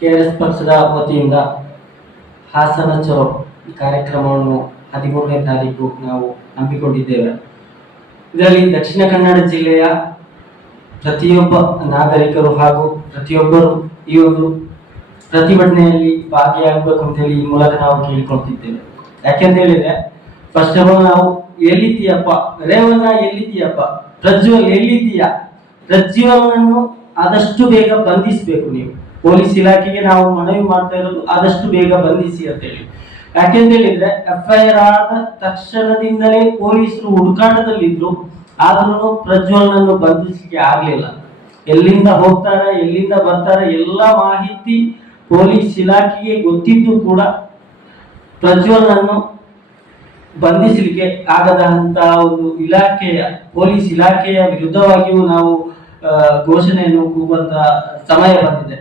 KRS ಪಕ್ಷದ ವತಿಯಿಂದ ಹಾಸನ ಚಲೋ ಈ ಕಾರ್ಯಕ್ರಮವನ್ನು ಹದಿಮೂರನೇ ತಾರೀಕು ನಾವು ನಂಬಿಕೊಂಡಿದ್ದೇವೆ. ಇದರಲ್ಲಿ ದಕ್ಷಿಣ ಕನ್ನಡ ಜಿಲ್ಲೆಯ ಪ್ರತಿಯೊಬ್ಬ ನಾಗರಿಕರು ಹಾಗೂ ಪ್ರತಿಯೊಬ್ಬರು ಈ ಒಂದು ಪ್ರತಿಭಟನೆಯಲ್ಲಿ ಭಾಗಿಯಾಗಬೇಕು ಅಂತ ಹೇಳಿ ಈ ಮೂಲಕ ನಾವು ಕೇಳಿಕೊಳ್ತಿದ್ದೇವೆ. ಯಾಕೆಂತ ಹೇಳಿದ್ರೆ ಫಸ್ಟ್ ಆಫ್ ಆಲ್ ನಾವು ಎಲ್ಲಿದ್ದೀಯಪ್ಪ, ರೇವಣ್ಣ ಎಲ್ಲಿದ್ದೀಯಪ್ಪ, ಪ್ರಜ್ವಲ್ ಎಲ್ಲಿದ್ದೀಯ? ಪ್ರಜ್ವಲನನ್ನು ಆದಷ್ಟು ಬೇಗ ಬಂಧಿಸಬೇಕು ನೀವು. ಪೊಲೀಸ್ ಇಲಾಖೆಗೆ ನಾವು ಮನವಿ ಮಾಡ್ತಾ ಇರೋದು ಆದಷ್ಟು ಬೇಗ ಬಂಧಿಸಿ ಅಂತ ಹೇಳಿ. ಯಾಕೆಂತ ಹೇಳಿದ್ರೆ ಎಫ್ ಐ ಆರ್ ಆದ ತಕ್ಷಣದಿಂದಲೇ ಪೊಲೀಸರು ಹುಡುಕಾಟದಲ್ಲಿದ್ರು ಆದ್ರೂ ಪ್ರಜ್ವಲ್ನನ್ನು ಬಂಧಿಸಲಿಕ್ಕೆ ಆಗ್ಲಿಲ್ಲ. ಎಲ್ಲಿಂದ ಹೋಗ್ತಾರೆ, ಎಲ್ಲಿಂದ ಬರ್ತಾರೆ, ಎಲ್ಲ ಮಾಹಿತಿ ಪೊಲೀಸ್ ಇಲಾಖೆಗೆ ಗೊತ್ತಿದ್ದು ಕೂಡ ಪ್ರಜ್ವಲ್ನನ್ನು ಬಂಧಿಸಲಿಕ್ಕೆ ಆಗದಂತ ಒಂದು ಇಲಾಖೆಯ, ಪೊಲೀಸ್ ಇಲಾಖೆಯ ವಿರುದ್ಧವಾಗಿಯೂ ನಾವು ಘೋಷಣೆಯನ್ನು ಕೂಗುವಂತ ಸಮಯ ಬಂದಿದೆ.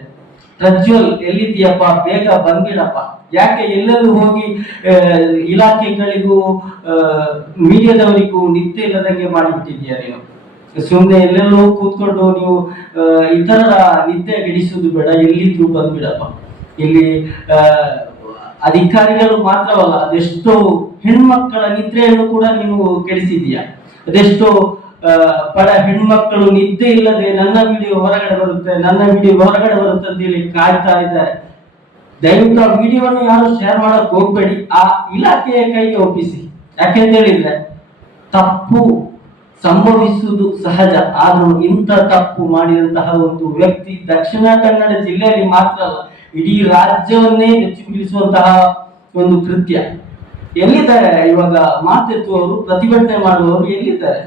ಪ್ರಜ್ವಲ್ ಎಲ್ಲಿದ್ದೀಯಪ್ಪ? ಬೇಗ ಬಂದ್ಬಿಡಪ್ಪ. ಯಾಕೆ ಎಲ್ಲರೂ ಹೋಗಿ ಇಲಾಖೆಗಳಿಗೂ ಮೀಡಿಯಾದವರಿಗೂ ನಿತ್ಯ ಇಲ್ಲದಂಗೆ ಮಾಡಿಬಿಟ್ಟಿದ್ದೀಯ ನೀನು? ಸುಮ್ಮನೆ ಎಲ್ಲೆಲ್ಲೋ ಕೂತ್ಕೊಂಡು ನೀವು ಇತರ ಇತರರ ನಿದ್ದೆ ಗಿಡಿಸುವುದು ಬೇಡ, ಎಲ್ಲಿದ್ರು ಬಂದ್ಬಿಡಪ್ಪ. ಇಲ್ಲಿ ಅಧಿಕಾರಿಗಳು ಮಾತ್ರವಲ್ಲ, ಅದೆಷ್ಟೋ ಹೆಣ್ಮಕ್ಕಳ ನಿದ್ರೆಯನ್ನು ಕೂಡ ನೀವು ಕೆಡಿಸಿದೀಯ ಅದೆಷ್ಟೋ ಬಡ ಹೆಣ್ಮಕ್ಕಳು ನಿದ್ದೆ ಇಲ್ಲದೆ ನನ್ನ ವಿಡಿಯೋ ಹೊರಗಡೆ ಬರುತ್ತೆ, ನನ್ನ ವಿಡಿಯೋ ಹೊರಗಡೆ ಬರುತ್ತೆ ಅಂತ ಹೇಳಿ ಕಾಯ್ತಾ ಇದ್ದಾರೆ. ದಯವಿಟ್ಟು ಆ ವಿಡಿಯೋವನ್ನು ಯಾರು ಶೇರ್ ಮಾಡಕ್ ಹೋಗ್ಬೇಡಿ, ಆ ಇಲಾಖೆಯ ಕೈಗೆ ಒಪ್ಪಿಸಿ. ಯಾಕೆಂತ ಹೇಳಿದ್ರೆ, ತಪ್ಪು ಸಂಭವಿಸುವುದು ಸಹಜ, ಆದರೂ ಇಂಥ ತಪ್ಪು ಮಾಡಿದಂತಹ ಒಂದು ವ್ಯಕ್ತಿ ದಕ್ಷಿಣ ಕನ್ನಡ ಜಿಲ್ಲೆಯಲ್ಲಿ ಮಾತ್ರ ಅಲ್ಲ, ಇಡೀ ರಾಜ್ಯವನ್ನೇ ಹೆಚ್ಚು ಬಿಡಿಸುವಂತಹ ಒಂದು ಕೃತ್ಯ. ಎಲ್ಲಿದ್ದಾರೆ? ಇವಾಗ ಮಾತೆತ್ತುವವರು, ಪ್ರತಿಭಟನೆ ಮಾಡುವವರು ಎಲ್ಲಿದ್ದಾರೆ?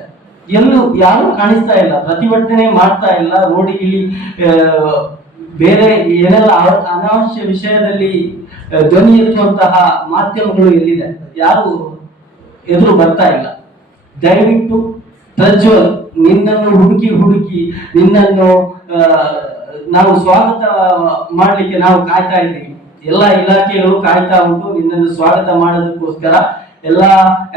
ಎಲ್ಲೂ ಯಾರು ಕಾಣಿಸ್ತಾ ಇಲ್ಲ ಪ್ರತಿಭಟನೆ ಮಾಡ್ತಾ ಇಲ್ಲ ರೋಡಿಗಿಳಿ ಆ, ಬೇರೆ ಏನೆಲ್ಲ ಅನಾವಶ್ಯ ವಿಷಯದಲ್ಲಿ ಧ್ವನಿ ಎತ್ತುವಂತಹ ಮಾಧ್ಯಮಗಳು ಎಲ್ಲಿದೆ? ಯಾರು ಎದುರು ಬರ್ತಾ ಇಲ್ಲ. ದಯವಿಟ್ಟು ಪ್ರಜ್ವಲ್ ನಿನ್ನನ್ನು ಹುಡುಕಿ ಹುಡುಕಿ ನಿನ್ನನ್ನು ನಾವು ಸ್ವಾಗತ ಮಾಡಲಿಕ್ಕೆ ನಾವು ಕಾಯ್ತಾ ಇದ್ದೀವಿ. ಎಲ್ಲ ಇಲಾಖೆಗಳು ಕಾಯ್ತಾ ಉಂಟು ನಿನ್ನನ್ನು ಸ್ವಾಗತ ಮಾಡೋದಕ್ಕೋಸ್ಕರ. ಎಲ್ಲ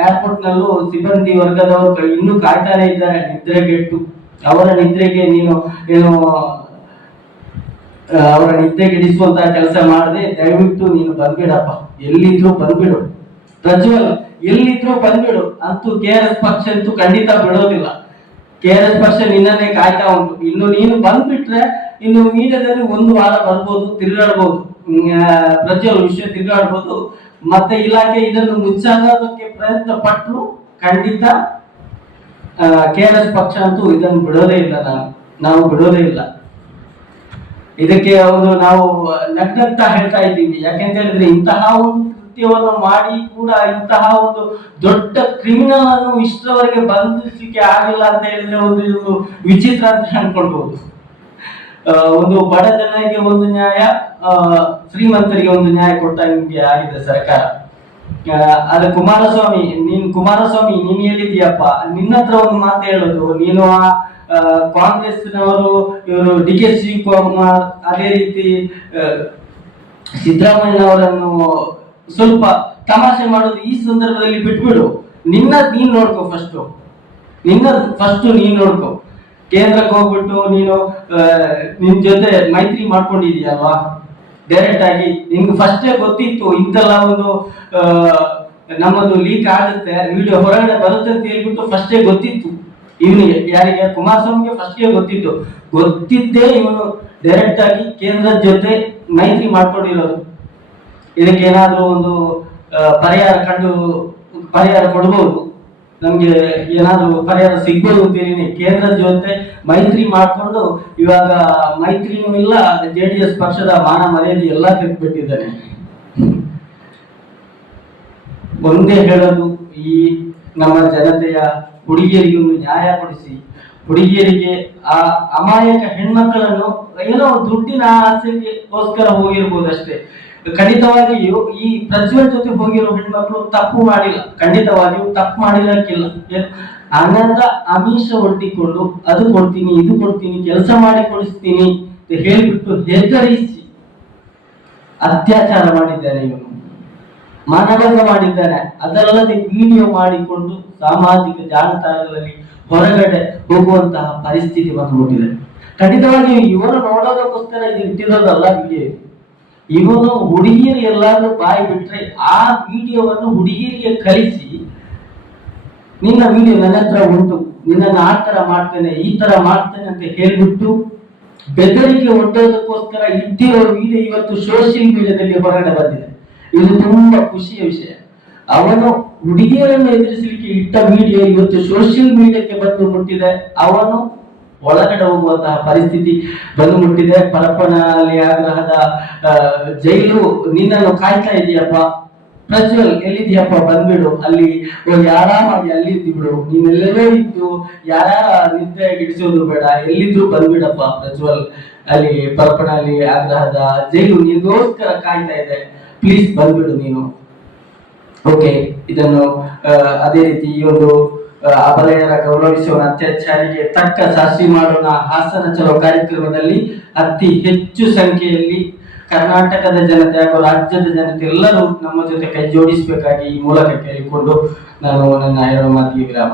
ಏರ್ಪೋರ್ಟ್ ನಲ್ಲೂ ಸಿಬ್ಬಂದಿ ವರ್ಗದವರು ಇನ್ನೂ ಕಾಯ್ತಾನೆ ಇದ್ದಾರೆ ನಿದ್ರೆಗೆಟ್ಟು ಅವರ ನಿದ್ರೆಗೆ ನೀನು ಏನು ಅವರ ನಿದ್ದೆಗೆಡಿಸುವಂತಹ ಕೆಲಸ ಮಾಡದೆ, ದಯವಿಟ್ಟು ನೀನು ಬಂದ್ಬಿಡಪ್ಪ. ಎಲ್ಲಿದ್ರು ಬಂದ್ಬಿಡು. ಪ್ರಜ್ವಲ್, ಎಲ್ಲಿದ್ರು ಬಂದ್ಬಿಡು. ಅಂತೂ ಕೆ ಆರ್ ಎಸ್ ಪಕ್ಷ ಅಂತೂ ಖಂಡಿತ ಬಿಡೋದಿಲ್ಲ. ಕೆ ಆರ್ ಎಸ್ ಪಕ್ಷ ನಿನ್ನನ್ನೇ ಕಾಯ್ತಾ ಉಂಟು. ಇನ್ನು ನೀನು ಬಂದ್ಬಿಟ್ರೆ ಇನ್ನು ಮೀಡಿಯಾದಲ್ಲಿ ಒಂದು ವಾರ ಬರ್ಬೋದು, ತಿರುಗಾಡ್ಬೋದು. ಪ್ರಜ್ವಲ್ ವಿಷಯ ತಿರುಗಾಡ್ಬೋದು. ಮತ್ತೆ ಇಲಾಖೆ ಇದನ್ನು ಮುಚ್ಚಾಗೋದಕ್ಕೆ ಪ್ರಯತ್ನ ಪಟ್ಟರು ಖಂಡಿತ ಕೆ ಆರ್ ಎಸ್ ಪಕ್ಷ ಅಂತೂ ಇದನ್ನು ಬಿಡೋದೇ ಇಲ್ಲ ನಾವು ಬಿಡೋದೇ ಇಲ್ಲ. ಇದಕ್ಕೆ ಅವರು ನಾವು ನಗ್ನಗ್ತ ಹೇಳ್ತಾ ಇದ್ದೀವಿ. ಯಾಕೆಂತ ಹೇಳಿದ್ರೆ ಇಂತಹ ಒಂದು ಕೃತ್ಯವನ್ನು ಮಾಡಿ ಕೂಡ ಇಂತಹ ಒಂದು ದೊಡ್ಡ ಕ್ರಿಮಿನಲ್ ಅನ್ನು ಇಷ್ಟರವರೆಗೆ ಬಂಧಿಸಲಿಕ್ಕೆ ಆಗಿಲ್ಲ ಅಂತ ಹೇಳಿದ್ರೆ ಒಂದು ವಿಚಿತ್ರ ಅಂತ ಅನ್ಕೊಳ್ಬಹುದು ಒಂದು ಬಡ ಜನರಿಗೆ ಒಂದು ನ್ಯಾಯ ಶ್ರೀಮಂತರಿಗೆ ಒಂದು ನ್ಯಾಯ ಕೊಟ್ಟ ನಿಮ್ಗೆ ಆಗಿದೆ ಸರ್ಕಾರ. ಅದು ಕುಮಾರಸ್ವಾಮಿ, ನೀನ್ ಕುಮಾರಸ್ವಾಮಿ, ನೀನ್ ಎಲ್ಲಿದ್ದೀಯಪ್ಪ ನಿನ್ನ ಹತ್ರ ಒಂದು ಮಾತು ಹೇಳೋದು. ನೀನು ಆ ಕಾಂಗ್ರೆಸ್ನವರು, ಇವರು ಡಿ ಕೆ ಶಿವಕುಮಾರ್ ಅದೇ ರೀತಿ ಸಿದ್ದರಾಮಯ್ಯನವರನ್ನು ಸ್ವಲ್ಪ ತಮಾಷೆ ಮಾಡೋದು ಈ ಸಂದರ್ಭದಲ್ಲಿ ಬಿಟ್ಬಿಡು. ನಿನ್ನ ನೀನ್ ನೋಡ್ಕೋ ಫಸ್ಟ್ ನಿನ್ನ ಫಸ್ಟ್ ನೀನ್ ನೋಡ್ಕೋ. ಕೇಂದ್ರಕ್ಕೆ ಹೋಗ್ಬಿಟ್ಟು ನೀನು ನಿನ್ ಜೊತೆ ಮೈತ್ರಿ ಮಾಡ್ಕೊಂಡಿದೀಯಲ್ವಾ ಡೈರೆಕ್ಟ್ ಆಗಿ ನಿಮ್ಗೆ ಫಸ್ಟೇ ಗೊತ್ತಿತ್ತು, ಇಂತೆಲ್ಲ ಒಂದು ನಮ್ಮದು ಲೀಕ್ ಆಗುತ್ತೆ ವಿಡಿಯೋ ಹೊರಗಡೆ ಬರುತ್ತೆ ಅಂತ ಹೇಳ್ಬಿಟ್ಟು ಫಸ್ಟೇ ಗೊತ್ತಿತ್ತು. ಇವನಿಗೆ, ಯಾರಿಗೆ? ಕುಮಾರಸ್ವಾಮಿಗೆ ಫಸ್ಟ್ಗೆ ಗೊತ್ತಿತ್ತು. ಗೊತ್ತಿದ್ದೇ ಇವನು ಡೈರೆಕ್ಟ್ ಆಗಿ ಕೇಂದ್ರದ ಜೊತೆ ಮೈತ್ರಿ ಮಾಡ್ಕೊಂಡಿರೋದು. ಇದಕ್ಕೆ ಏನಾದರೂ ಒಂದು ಪರಿಹಾರ ಕಂಡು, ಪರಿಹಾರ ಕೊಡ್ಬೋದು. ನಮ್ಗೆ ಏನಾದರೂ ಪರಿಹಾರ ಸಿಗ್ಬೋದು ಅಂತೇಳಿ ಕೇಂದ್ರದ ಜೊತೆ ಮೈತ್ರಿ ಮಾಡ್ಕೊಂಡು ಇವಾಗ ಮೈತ್ರಿನೂ ಇಲ್ಲ, ಜೆ ಡಿ ಎಸ್ ಪಕ್ಷದ ಮಾನ ಮರ್ಯಾದೆ ಎಲ್ಲ ತೆಗೆದ್ಬಿಟ್ಟಿದ್ದಾನೆ. ಒಂದೇ ಹೇಳೋದು, ಈ ನಮ್ಮ ಜನತೆಯ ಹುಡುಗಿಯರಿಗೂ ನ್ಯಾಯ ಕೊಡಿಸಿ, ಹುಡುಗಿಯರಿಗೆ ಆ ಅಮಾಯಕ ಹೆಣ್ಮಕ್ಕಳನ್ನು ಏನೋ ದುಡ್ಡಿನ ಆಸೆಗೆ ಹೋಗಿರ್ಬೋದು ಅಷ್ಟೇ ಖಂಡಿತವಾಗಿಯೂ ಈ ಪ್ರಜ್ವಲ್ ಜೊತೆ ಹೋಗಿರೋ ಹೆಣ್ಮಕ್ಳು ತಪ್ಪು ಮಾಡಿಲ್ಲ. ಖಂಡಿತವಾಗಿಯೂ ತಪ್ಪು ಮಾಡಿರಕ್ಕಿಲ್ಲ. ಹಣದ ಆಮಿಷ ಒಡ್ಡಿಕೊಂಡು ಅದು ಕೊಡ್ತೀನಿ, ಇದು ಕೊಡ್ತೀನಿ, ಕೆಲಸ ಮಾಡಿ ಕೊಡಿಸ್ತೀನಿ ಹೇಳಿಬಿಟ್ಟು ಹೆದರಿಸಿ ಅತ್ಯಾಚಾರ ಮಾಡಿದ್ದಾನೆ ಇವನು ಮಾನಭಂಗ ಮಾಡಿದ್ದಾನೆ ಅದರಲ್ಲದೆ ವಿಡಿಯೋ ಮಾಡಿಕೊಂಡು ಸಾಮಾಜಿಕ ಜಾಲತಾಣಗಳಲ್ಲಿ ಹೊರಗಡೆ ಹೋಗುವಂತಹ ಪರಿಸ್ಥಿತಿ ಬಂದು ಹೋಗಿದೆ ಖಂಡಿತವಾಗಿ ಇವರು ನೋಡೋದಕ್ಕೋಸ್ಕರ ಇದು ಇಟ್ಟಿರೋದಲ್ಲ ವಿಡಿಯೋ ಇವನು ಹುಡುಗಿಯರು ಎಲ್ಲಾದ್ರೂ ಬಾಯಿ ಬಿಟ್ರೆ ಆ ವಿಡಿಯೋವನ್ನು ಹುಡುಗಿಯರಿಗೆ ಕಳಿಸಿ, ನಿನ್ನ ವಿಡಿಯೋ ನನ್ನ ಹತ್ರ ಉಂಟು, ನಿನ್ನನ್ನು ಆ ತರ ಮಾಡ್ತೇನೆ, ಈ ತರ ಮಾಡ್ತೇನೆ ಅಂತ ಹೇಳ್ಬಿಟ್ಟು ಬೆದರಿಕೆ ಒಡ್ಡೋದಕ್ಕೋಸ್ಕರ ಇದ್ದಿರೋ ವಿಡಿಯೋ ಇವತ್ತು ಸೋಷಿಯಲ್ ಮೀಡಿಯಾದಲ್ಲಿ ಹೊರಗಡೆ ಬಂದಿದೆ. ಇದು ತುಂಬಾ ಖುಷಿಯ ವಿಷಯ. ಅವನು ಹುಡುಗಿಯರನ್ನು ಎದುರಿಸಲಿಕ್ಕೆ ಇಟ್ಟ ವಿಡಿಯೋ ಇವತ್ತು ಸೋಷಿಯಲ್ ಮೀಡಿಯಾಕ್ಕೆ ಬಂದು ಮುಟ್ಟಿದೆ. ಅವನು ಒಳಗಡೆ ಹೋಗುವಂತಹ ಪರಿಸ್ಥಿತಿ ಬಂದು ಮುಟ್ಟಿದೆ ಪರಪ್ಪನಲ್ಲಿ ಆಗ್ರಹದ ಜೈಲು, ನಿನ್ನನ್ನು ಕಾಯ್ತಾ ಇದೆಯಪ್ಪ. ಪ್ರಜ್ವಲ್ ಎಲ್ಲಿದ್ಯಪ್ಪ? ಬಂದ್ಬಿಡು. ಅಲ್ಲಿ ಹೋಗಿ ಆರಾಮಾಗಿ ಅಲ್ಲಿ ಬಿಡು. ನೀನೆಲ್ಲವೇ ಇದ್ದು, ಯಾರ್ಯಾರ ನಿದ್ದೆ ಗಿಡಿಸೋದು ಬೇಡ. ಎಲ್ಲಿದ್ರು ಬಂದ್ಬಿಡಪ್ಪ ಪ್ರಜ್ವಲ್. ಅಲ್ಲಿ ಪರಪ್ಪನಲ್ಲಿ ಆಗ್ರಹದ ಜೈಲು ನಿನ್ಗೋಸ್ಕರ ಕಾಯ್ತಾ ಇದೆ. ಪ್ಲೀಸ್ ಬಂದ್ಬಿಡು ನೀನು. ಓಕೆ, ಇದನ್ನು ಅದೇ ರೀತಿ ಈ ಒಂದು ಅಬಲೆಯರ ಗೌರವಿಸುವ ಅತ್ಯಾಚಾರಿಗೆ ತಕ್ಕ ಸಾಕ್ಷಿ ಮಾಡೋಣ. ಹಾಸನ ಚಲೋ ಕಾರ್ಯಕ್ರಮದಲ್ಲಿ ಅತಿ ಹೆಚ್ಚು ಸಂಖ್ಯೆಯಲ್ಲಿ ಕರ್ನಾಟಕದ ಜನತೆ ಹಾಗೂ ರಾಜ್ಯದ ಜನತೆ ಎಲ್ಲರೂ ನಮ್ಮ ಜೊತೆ ಕೈ ಜೋಡಿಸಬೇಕಾಗಿ ಈ ಮೂಲಕ ಕೇಳಿಕೊಂಡು ನಾನು ನನ್ನ ಎರಡು ಮಾತಿಗೆ ವಿರಾಮ.